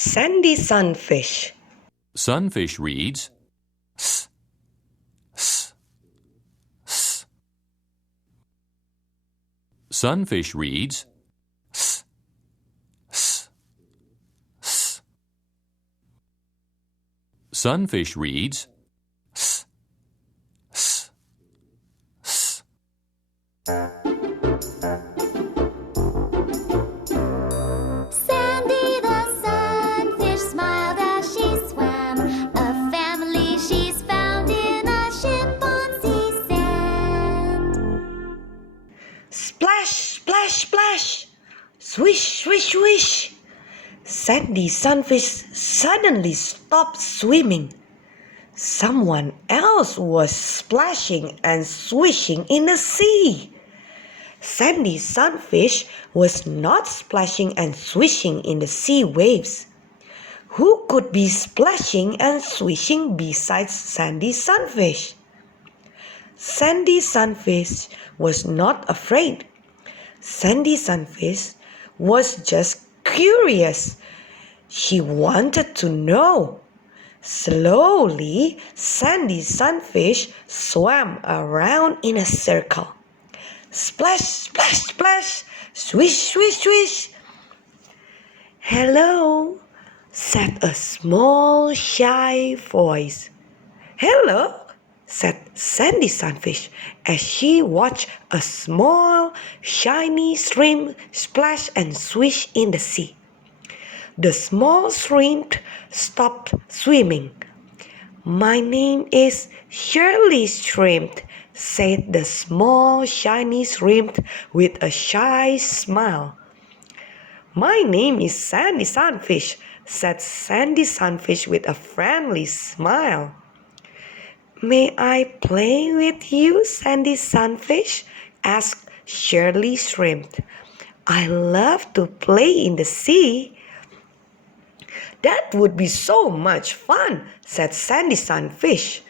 Sandy Sunfish. Sunfish reads S, S, S. Sunfish reads S, S, S. Sunfish reads S, S, S. Sandy the sunfish smiled as she swam. A family she's found in a ship on sea sand. Splash, splash, splash. Swish, swish, swish. Sandy Sunfish suddenly stopped swimming. Someone else was splashing and swishing in the sea. Sandy Sunfish was not splashing and swishing in the sea waves. Who could be splashing and swishing besides Sandy Sunfish? Sandy Sunfish was not afraid. Sandy Sunfish was just curious. She wanted to know. Slowly, Sandy Sunfish swam around in a circle. Splash, splash, splash, swish, swish, swish. "Hello," said a small, shy voice. "Hello," said Sandy Sunfish as she watched a small, shiny shrimp splash and swish in the sea. The small shrimp stopped swimming. "My name is Shirley Shrimp," said the small, shiny shrimp with a shy smile. "My name is Sandy Sunfish," said Sandy Sunfish with a friendly smile. "May I play with you, Sandy Sunfish?" asked Shirley Shrimp. "I love to play in the sea." "That would be so much fun," said Sandy Sunfish.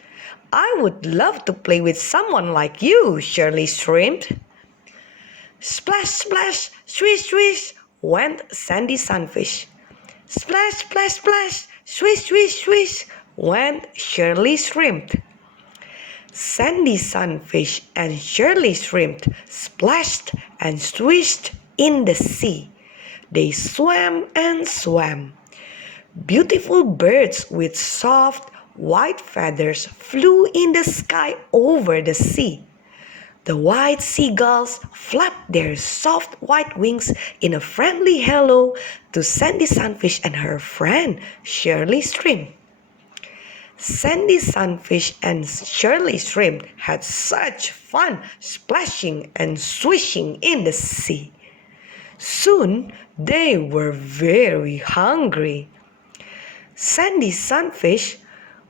"I would love to play with someone like you, Shirley Shrimp." Splash, splash, swish, swish went Sandy Sunfish. Splash, splash, splash, swish, swish, swish went Shirley Shrimp. Sandy Sunfish and Shirley Shrimp splashed and swished in the sea. They swam and swam. Beautiful birds with soft white feathers flew in the sky over the sea. The white seagulls flapped their soft white wings in a friendly hello to Sandy Sunfish and her friend Shirley Shrimp. Sandy Sunfish and Shirley Shrimp had such fun splashing and swishing in the sea. Soon they were very hungry. "Sandy Sunfish,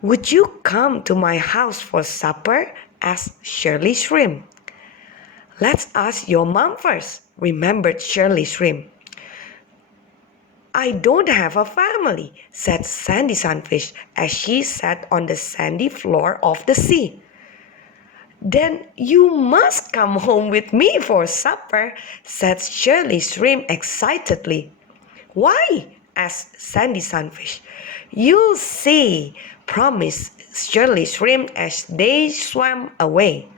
would you come to my house for supper?" asked Shirley Shrimp. "Let's ask your mom first," remembered Shirley Shrimp. "I don't have a family," said Sandy Sunfish as she sat on the sandy floor of the sea. "Then you must come home with me for supper," said Shirley Shrimp excitedly. "Why?" asked Sandy Sunfish. "You'll see," promised Shirley Shrimp as they swam away.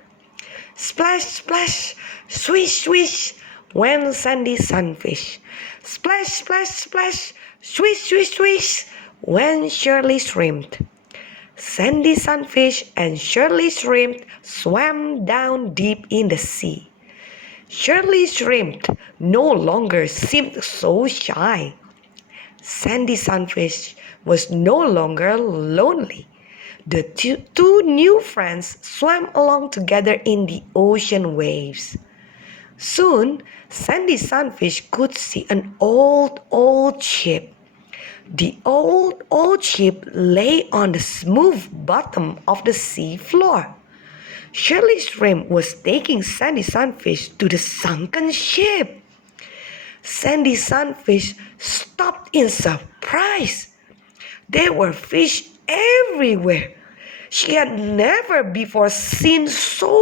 Splash, splash, swish, swish went Sandy Sunfish. Splash, splash, splash, swish, swish, swish went Shirley Shrimp. Sandy Sunfish and Shirley Shrimp swam down deep in the sea. Shirley Shrimp no longer seemed so shy. Sandy Sunfish was no longer lonely. The two new friends swam along together in the ocean waves. Soon, Sandy Sunfish could see an old ship. The old ship lay on the smooth bottom of the sea floor. Shirley Shrimp was taking Sandy Sunfish to the sunken ship. Sandy Sunfish stopped in surprise. There were fish everywhere. She had never before seen so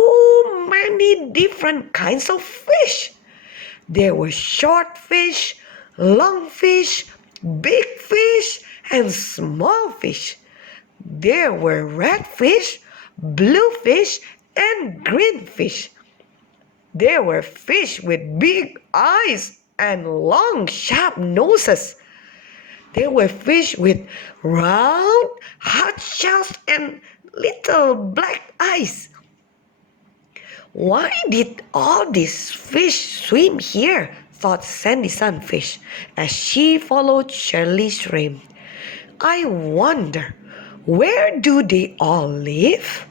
many different kinds of fish. There were short fish, long fish, big fish, and small fish. There were red fish, blue fish, and green fish. There were fish with big eyes and long, sharp noses. There were fish with round, hard shells and little black eyes. Why did all these fish swim here? Thought Sandy Sunfish as she followed Shirley's stream. I wonder, where do they all live?